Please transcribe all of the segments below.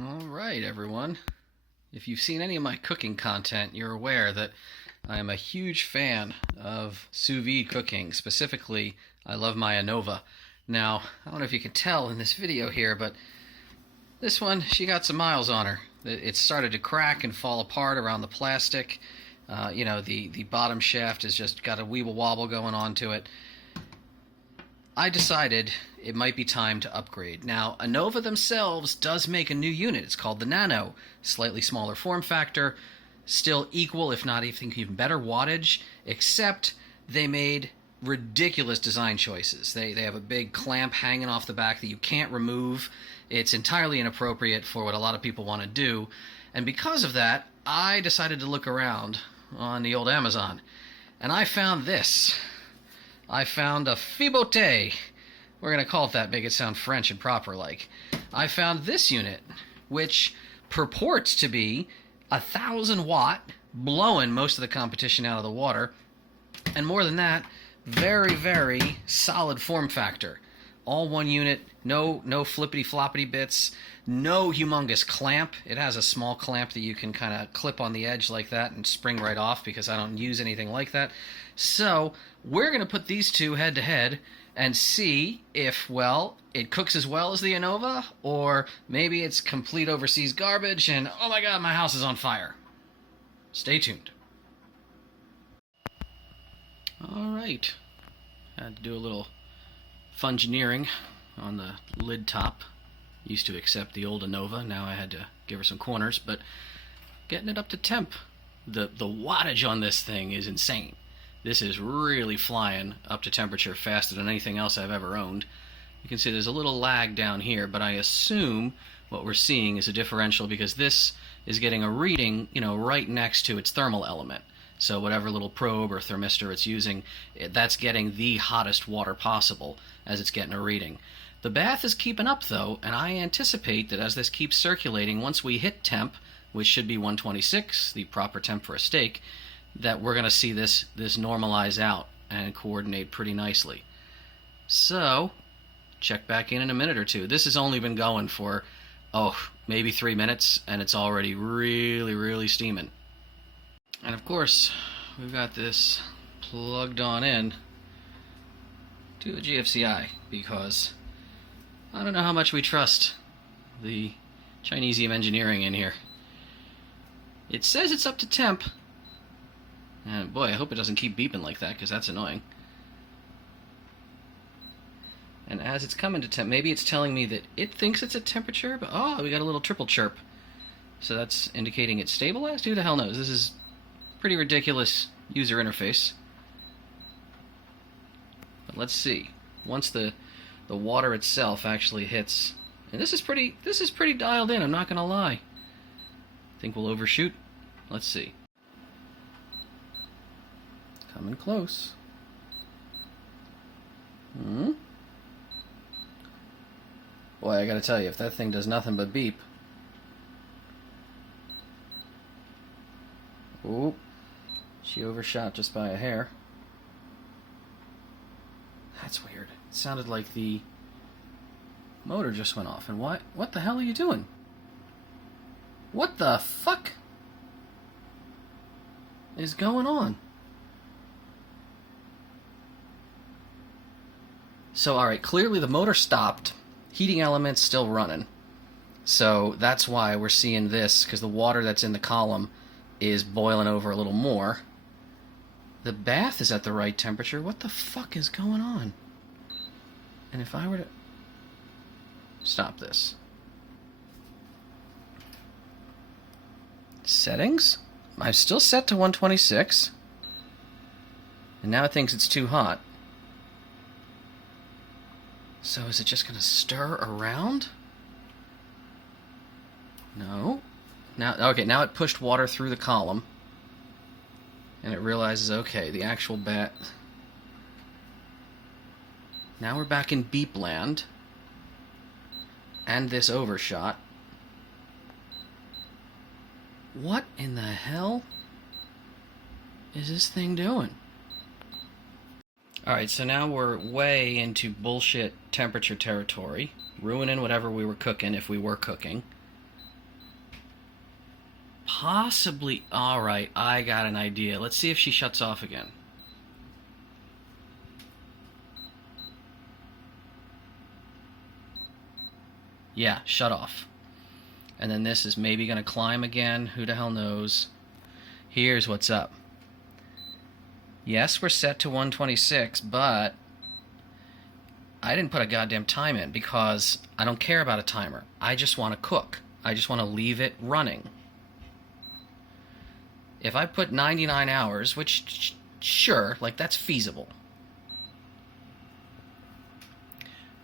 Alright, everyone. If you've seen any of my cooking content, you're aware that I am a huge fan of sous vide cooking. Specifically, I love my Anova. Now, I don't know if you can tell in this video here, but this one, she got some miles on her. It started to crack and fall apart around the plastic. The bottom shaft has just got a weeble wobble going on to it. I decided it might be time to upgrade. Now, Anova themselves does make a new unit. It's called the Nano. Slightly smaller form factor, still equal, if not even better wattage, except they made ridiculous design choices. They have a big clamp hanging off the back that you can't remove. It's entirely inappropriate for what a lot of people want to do. And because of that, I decided to look around on the old Amazon. And I found this. I found a Febote. We're going to call it that, make it sound French and proper like. I found this unit, which purports to be 1,000 watt, blowing most of the competition out of the water. And more than that, very, very solid form factor. All one unit, no flippity-floppity bits, no humongous clamp. It has a small clamp that you can kind of clip on the edge like that and spring right off because I don't use anything like that. So we're going to put these two head-to-head and see if, well, it cooks as well as the Anova, or maybe it's complete overseas garbage and, oh my god, my house is on fire. Stay tuned. Alright, had to do a little fungineering on the lid top. Used to accept the old Anova, now I had to give her some corners, but getting it up to temp. The wattage on this thing is insane. This is really flying up to temperature faster than anything else I've ever owned. You can see there's a little lag down here, but I assume what we're seeing is a differential because this is getting a reading, right next to its thermal element. So whatever little probe or thermistor it's using, that's getting the hottest water possible as it's getting a reading. The bath is keeping up though, and I anticipate that as this keeps circulating, once we hit temp, which should be 126, the proper temp for a steak, that we're going to see this normalize out and coordinate pretty nicely. So, check back in a minute or two. This has only been going for, maybe 3 minutes, and it's already really, really steaming. And of course, we've got this plugged on in to a GFCI because I don't know how much we trust the Chinesium engineering in here. It says it's up to temp, and boy, I hope it doesn't keep beeping like that because that's annoying. And as it's coming to temp, maybe it's telling me that it thinks it's at temperature, but we got a little triple chirp. So that's indicating it's stabilized? Who the hell knows? This is pretty ridiculous user interface. But let's see. Once the water itself actually hits, and this is pretty dialed in, I'm not gonna lie. Think we'll overshoot? Let's see. Coming close. Boy, I gotta tell you, if that thing does nothing but beep. Oop. She overshot just by a hair. That's weird. It sounded like the motor just went off. And what the hell are you doing? What the fuck is going on? So, alright, clearly the motor stopped. Heating element's still running. So that's why we're seeing this, because the water that's in the column is boiling over a little more. The bath is at the right temperature. What the fuck is going on? And if I were to stop this. Settings? I'm still set to 126. And now it thinks it's too hot. So is it just going to stir around? No. Now it pushed water through the column. And it realizes, okay, the actual bath. Now we're back in beep land. And this overshot. What in the hell is this thing doing? Alright, so now we're way into bullshit temperature territory, ruining whatever we were cooking, if we were cooking. Possibly. All right, I got an idea. Let's see if she shuts off again. Yeah, shut off. And then this is maybe going to climb again. Who the hell knows? Here's what's up. Yes, we're set to 126, but I didn't put a goddamn time in because I don't care about a timer. I just want to cook. I just want to leave it running. If I put 99 hours, which, sure, like that's feasible.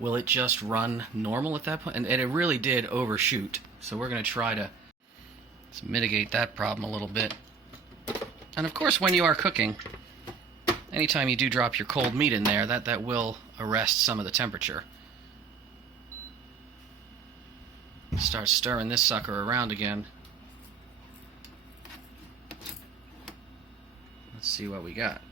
Will it just run normal at that point? And it really did overshoot. So we're going to try to mitigate that problem a little bit. And of course, when you are cooking, anytime you do drop your cold meat in there, that will arrest some of the temperature. Start stirring this sucker around again. Let's see what we got.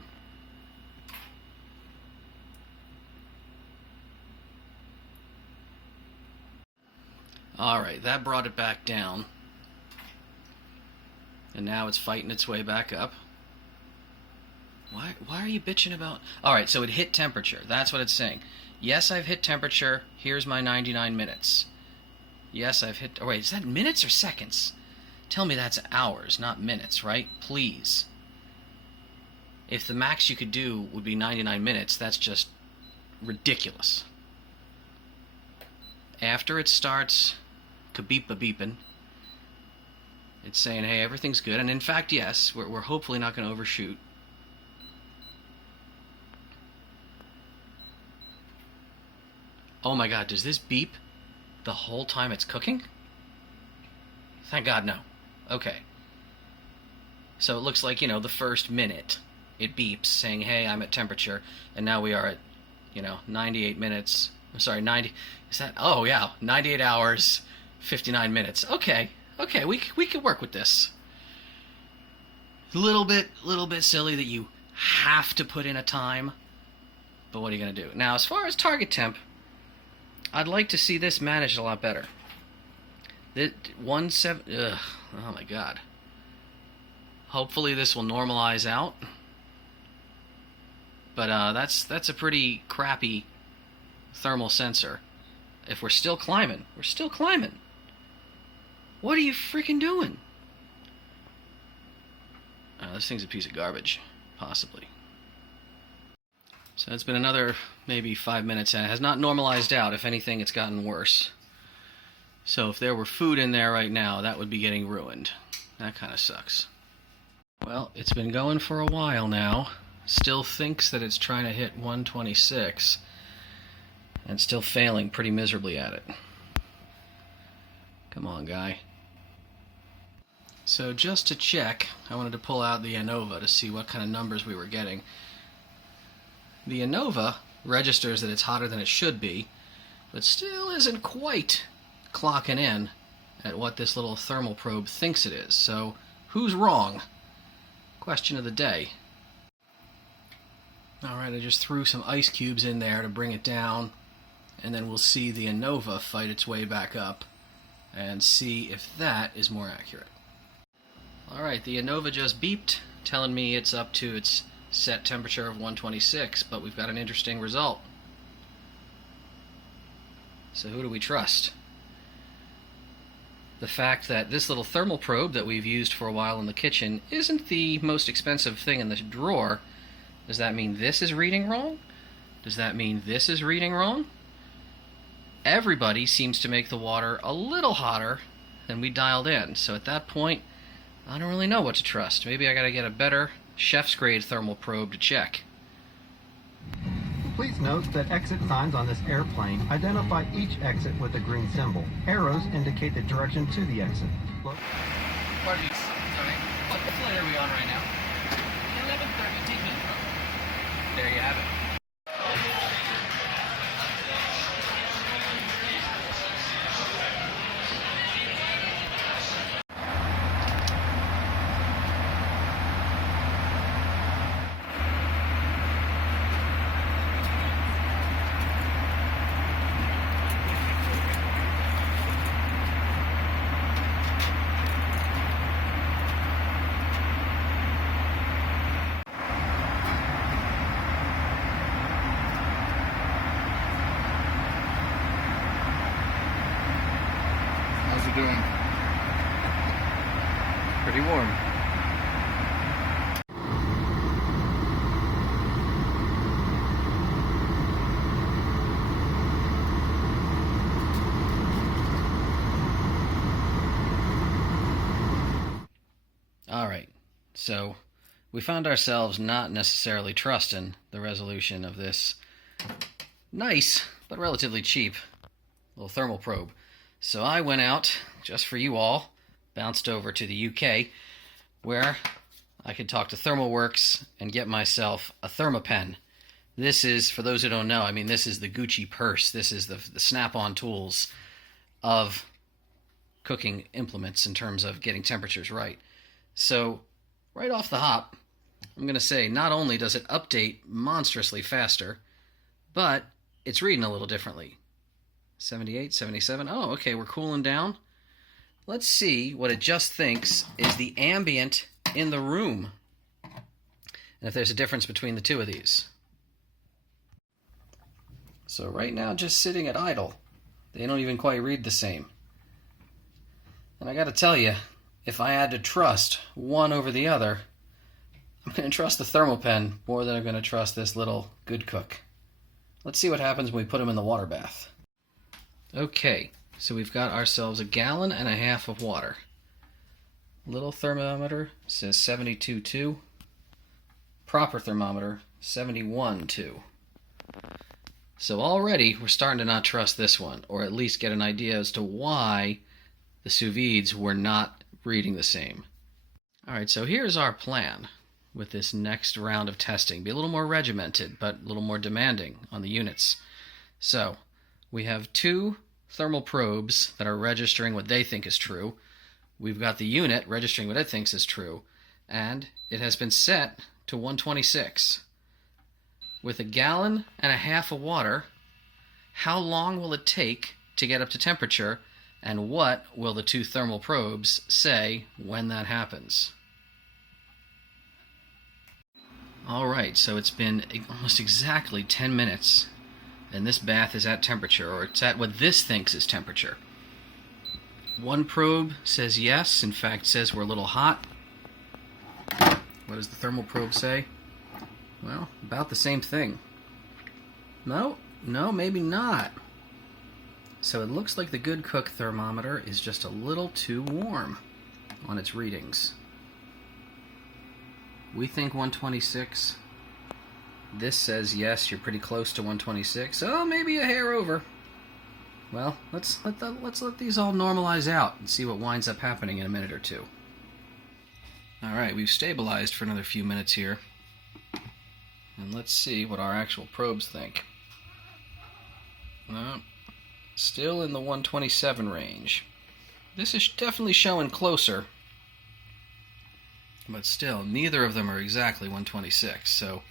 Alright, that brought it back down. And now it's fighting its way back up. Why are you bitching about... Alright, so it hit temperature. That's what it's saying. Yes, I've hit temperature. Here's my 99 minutes. Yes, I've hit... Oh, wait, is that minutes or seconds? Tell me that's hours, not minutes, right? Please. If the max you could do would be 99 minutes, that's just ridiculous. After it starts ka-beep-a-beeping, it's saying, hey, everything's good. And in fact, yes, we're hopefully not going to overshoot. Oh my god, does this beep the whole time it's cooking? Thank god, no. Okay. So it looks like, you know, the first minute it beeps saying, hey, I'm at temperature. And now we are at, 98 minutes. I'm sorry, 90... Is that... Oh, yeah, 98 hours, 59 minutes. Okay, we can work with this. A little bit silly that you have to put in a time. But what are you going to do? Now, as far as target temp, I'd like to see this managed a lot better. Oh my god. Hopefully this will normalize out. But that's a pretty crappy thermal sensor. If we're still climbing, we're still climbing. What are you freaking doing? This thing's a piece of garbage, possibly. So it's been another maybe 5 minutes and it has not normalized out. If anything, it's gotten worse. So if there were food in there right now, that would be getting ruined. That kind of sucks. Well, it's been going for a while now. Still thinks that it's trying to hit 126 and still failing pretty miserably at it. Come on, guy. So just to check, I wanted to pull out the Anova to see what kind of numbers we were getting. The Anova registers that it's hotter than it should be, but still isn't quite clocking in at what this little thermal probe thinks it is. So, who's wrong? Question of the day. Alright, I just threw some ice cubes in there to bring it down, and then we'll see the Anova fight its way back up and see if that is more accurate. Alright, the Anova just beeped, telling me it's up to its set temperature of 126, but we've got an interesting result. So who do we trust? The fact that this little thermal probe that we've used for a while in the kitchen isn't the most expensive thing in the drawer. Does that mean this is reading wrong? Does that mean this is reading wrong? Everybody seems to make the water a little hotter than we dialed in. So at that point, I don't really know what to trust. Maybe I gotta get a better chef's grade thermal probe to check. Please note that exit signs on this airplane identify each exit with a green symbol. Arrows indicate the direction to the exit. Look. Pardon me. Sorry. What flight are we on right now? 11:30. Take me. There you have it. it doing? Pretty warm. All right, so we found ourselves not necessarily trusting the resolution of this nice but relatively cheap little thermal probe. So I went out, just for you all, bounced over to the UK, where I could talk to ThermalWorks and get myself a Thermopen. This is, for those who don't know, I mean, this is the Gucci purse. This is the snap-on tools of cooking implements in terms of getting temperatures right. So, right off the hop, I'm going to say not only does it update monstrously faster, but it's reading a little differently. 78, 77. Oh, okay, we're cooling down. Let's see what it just thinks is the ambient in the room, and if there's a difference between the two of these. So right now, just sitting at idle, they don't even quite read the same. And I got to tell you, if I had to trust one over the other, I'm going to trust the Thermopen more than I'm going to trust this little Good Cook. Let's see what happens when we put them in the water bath. Okay, so we've got ourselves 1.5 gallons of water. Little thermometer says 72.2. Proper thermometer, 71.2. So already we're starting to not trust this one, or at least get an idea as to why the sous vides were not reading the same. Alright, so here's our plan with this next round of testing. Be a little more regimented, but a little more demanding on the units. So, we have 2 thermal probes that are registering what they think is true. We've got the unit registering what it thinks is true, and it has been set to 126. With 1.5 gallons of water, how long will it take to get up to temperature? And what will the 2 thermal probes say when that happens? Alright, so it's been almost exactly 10 minutes, and this bath is at temperature, or it's at what this thinks is temperature. One probe says yes, in fact says we're a little hot. What does the thermal probe say? Well, about the same thing. No, maybe not. So it looks like the Good Cook thermometer is just a little too warm on its readings. We think 126. This says yes, you're pretty close to 126. Oh, maybe a hair over. Well, let's let these all normalize out and see what winds up happening in a minute or two. All right, we've stabilized for another few minutes here, and let's see what our actual probes think. Still in the 127 range. This is definitely showing closer, but still, neither of them are exactly 126, so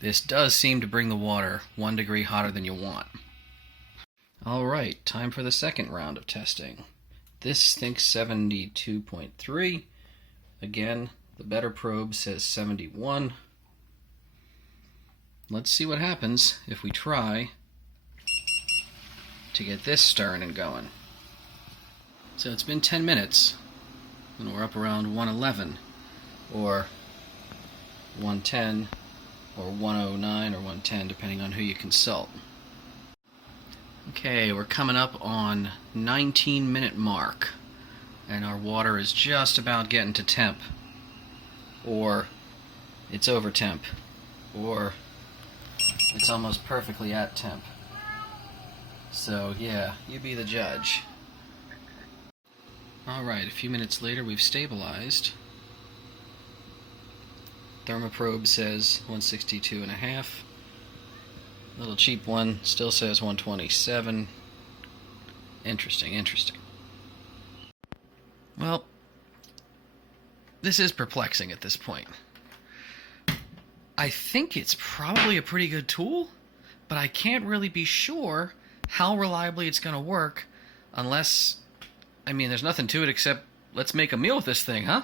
this does seem to bring the water 1 degree hotter than you want. Alright, time for the second round of testing. This thinks 72.3. Again, the better probe says 71. Let's see what happens if we try to get this stirring and going. So it's been 10 minutes, and we're up around 111, or 110, or 109, or 110, depending on who you consult. Okay, we're coming up on 19-minute mark, and our water is just about getting to temp, or it's over temp, or it's almost perfectly at temp. So yeah, you be the judge. Alright, a few minutes later we've stabilized. Thermoprobe says 162.5. Little cheap one still says 127. Interesting. Well, this is perplexing at this point. I think it's probably a pretty good tool, but I can't really be sure how reliably it's going to work unless, I mean, there's nothing to it except let's make a meal with this thing, huh?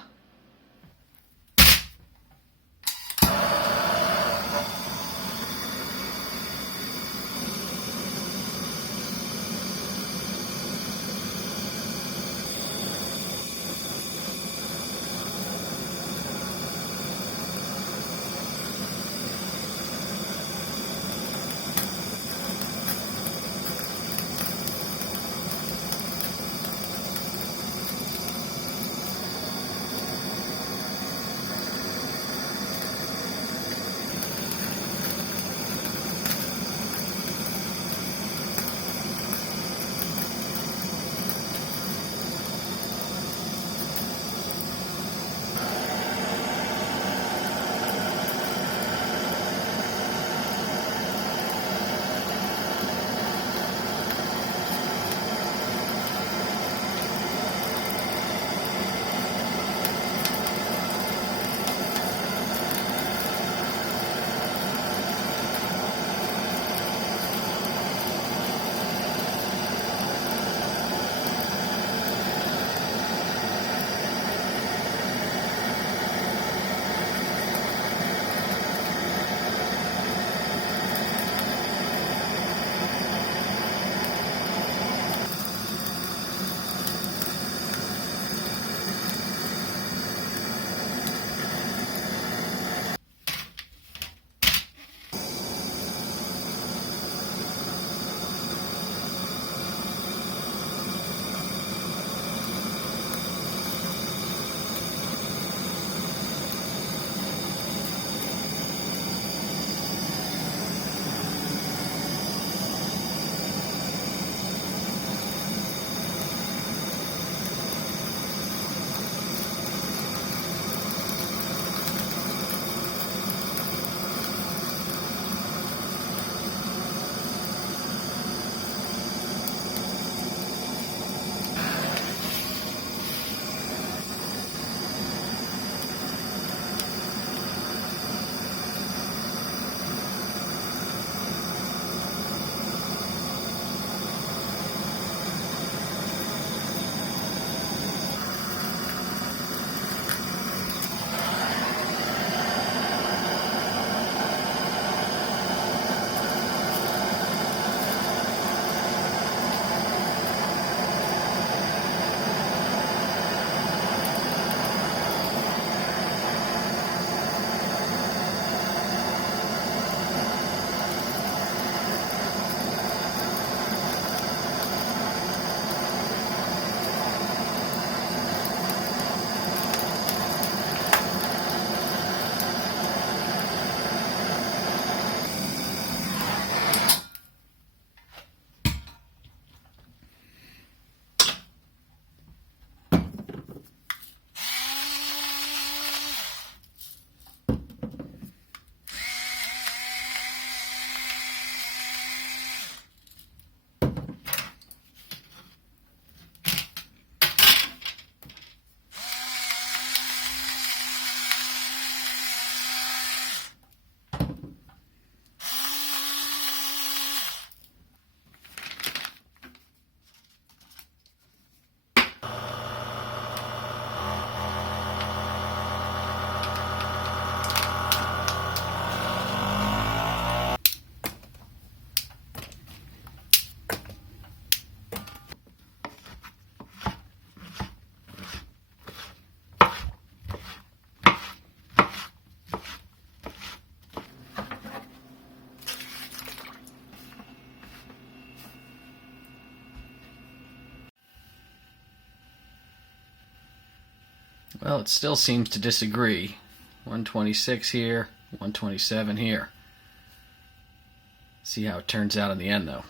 Well, it still seems to disagree. 126 here, 127 here. See how it turns out in the end, though.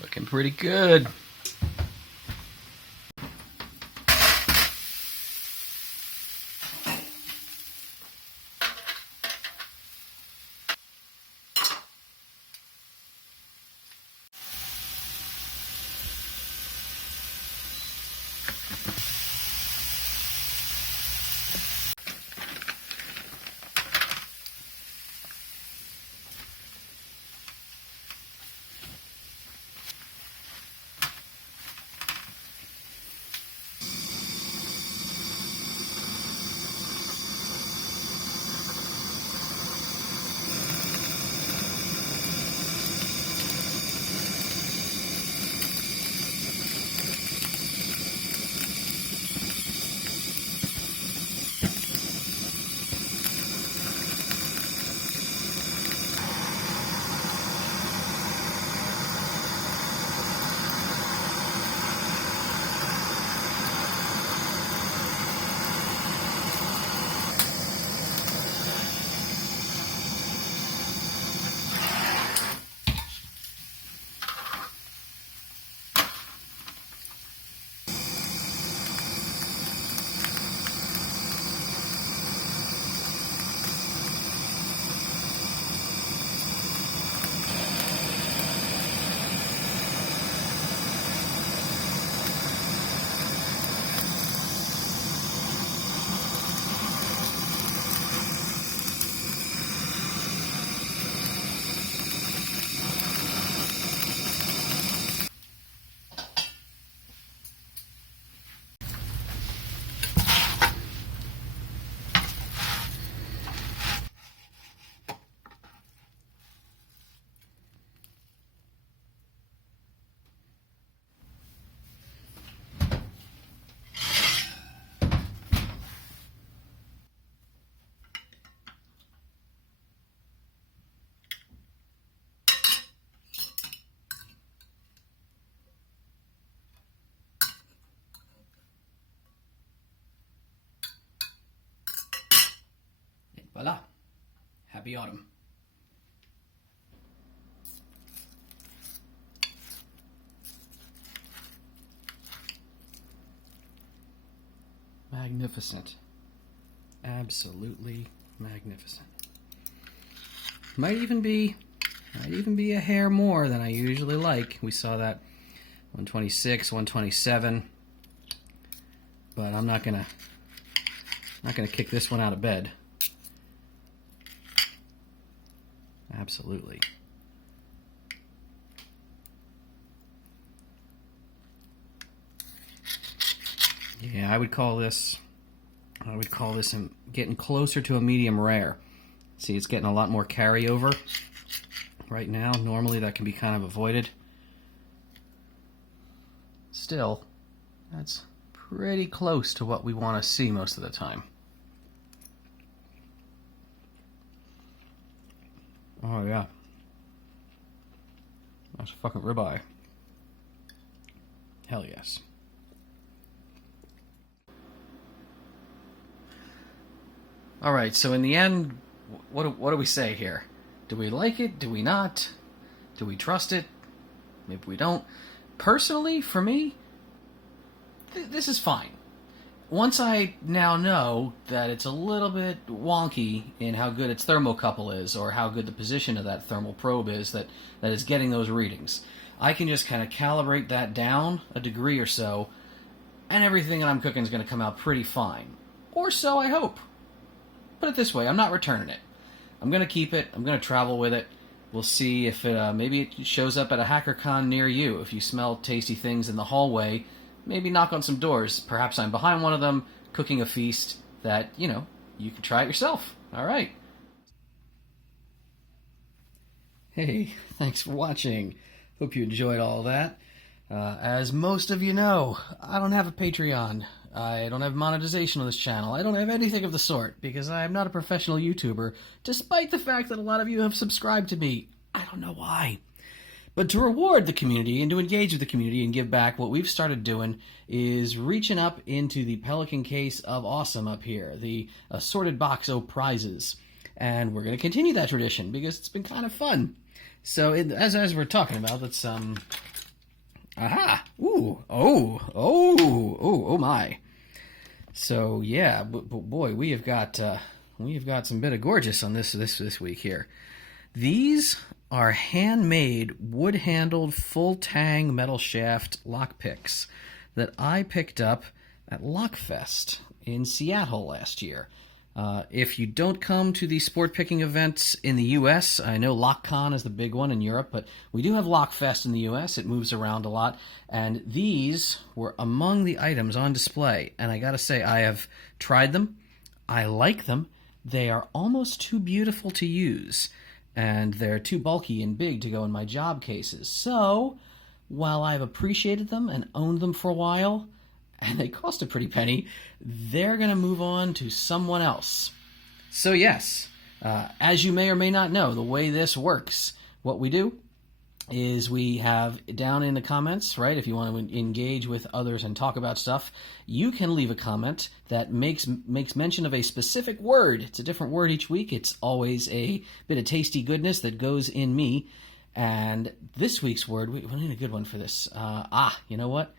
Looking pretty good. Voila. Happy autumn. Magnificent. Absolutely magnificent. Might even be a hair more than I usually like. We saw that 126, 127. But I'm not gonna kick this one out of bed. Absolutely. Yeah, I would call this getting closer to a medium rare. See, it's getting a lot more carryover right now. Normally that can be kind of avoided. Still, that's pretty close to what we want to see most of the time. Oh yeah. That's a fucking ribeye. Hell yes. All right, so in the end, what do we say here? Do we like it? Do we not? Do we trust it? Maybe we don't. Personally, for me, this is fine. Once I now know that it's a little bit wonky in how good its thermocouple is, or how good the position of that thermal probe is that is getting those readings, I can just kind of calibrate that down a degree or so, and everything that I'm cooking is going to come out pretty fine. Or so I hope. Put it this way, I'm not returning it. I'm going to keep it. I'm going to travel with it. We'll see if maybe it shows up at a HackerCon near you. If you smell tasty things in the hallway, maybe knock on some doors. Perhaps I'm behind one of them, cooking a feast that, you can try it yourself. All right. Hey, thanks for watching. Hope you enjoyed all that. As most of you know, I don't have a Patreon. I don't have monetization on this channel. I don't have anything of the sort, because I am not a professional YouTuber, despite the fact that a lot of you have subscribed to me. I don't know why. But to reward the community and to engage with the community and give back, what we've started doing is reaching up into the Pelican case of awesome up here, the assorted box of prizes. And we're going to continue that tradition, because it's been kind of fun. So, as we're talking about, let's, aha! Ooh! Oh my! So yeah, boy, we have got some bit of gorgeous on this week here. These are handmade, wood-handled, full-tang metal shaft lock picks that I picked up at Lockfest in Seattle last year. If you don't come to the sport picking events in the U.S., I know LockCon is the big one in Europe, but we do have Lockfest in the U.S. It moves around a lot, and these were among the items on display, and I gotta say, I have tried them. I like them. They are almost too beautiful to use, and they're too bulky and big to go in my job cases. So, while I've appreciated them and owned them for a while, and they cost a pretty penny, they're going to move on to someone else. So yes, as you may or may not know, the way this works, what we do is we have down in the comments, right, if you want to engage with others and talk about stuff, you can leave a comment that makes mention of a specific word. It's a different word each week. It's always a bit of tasty goodness that goes in me. And this week's word, we need a good one for this. You know what?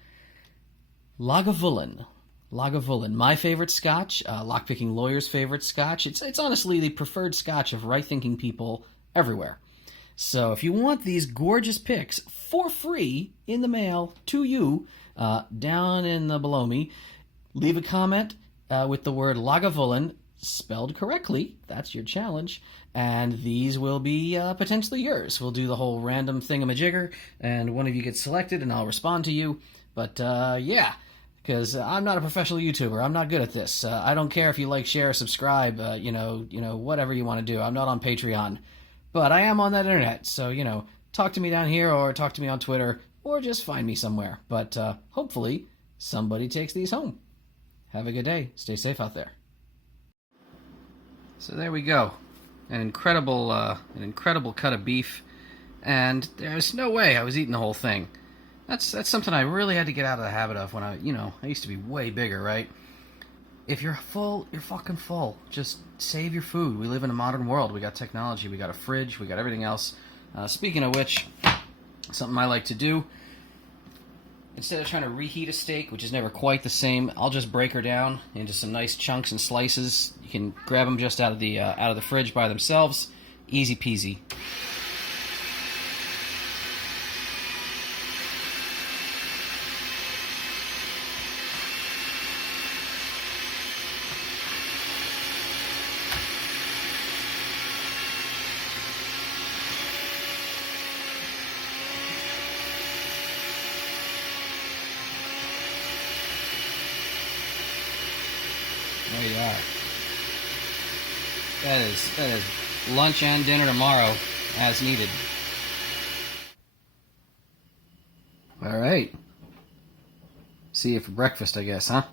Lagavulin. Lagavulin, my favorite scotch, lockpicking lawyer's favorite scotch. It's honestly the preferred scotch of right-thinking people everywhere. So if you want these gorgeous picks for free in the mail to you, down in the below me, leave a comment with the word Lagavulin spelled correctly. That's your challenge. And these will be potentially yours. We'll do the whole random thingamajigger, and one of you gets selected, and I'll respond to you. But, yeah, because I'm not a professional YouTuber. I'm not good at this. I don't care if you like, share, subscribe, whatever you want to do. I'm not on Patreon. But I am on that internet, so, talk to me down here, or talk to me on Twitter, or just find me somewhere. But hopefully somebody takes these home. Have a good day. Stay safe out there. So there we go. An incredible cut of beef, and there's no way I was eating the whole thing. That's something I really had to get out of the habit of when I used to be way bigger, right? If you're full, you're fucking full. Just save your food. We live in a modern world. We got technology. We got a fridge. We got everything else. Speaking of which, something I like to do, instead of trying to reheat a steak, which is never quite the same, I'll just break her down into some nice chunks and slices. You can grab them just out of the fridge by themselves. Easy peasy. There you are. That is lunch and dinner tomorrow, as needed. All right. See you for breakfast, I guess, huh?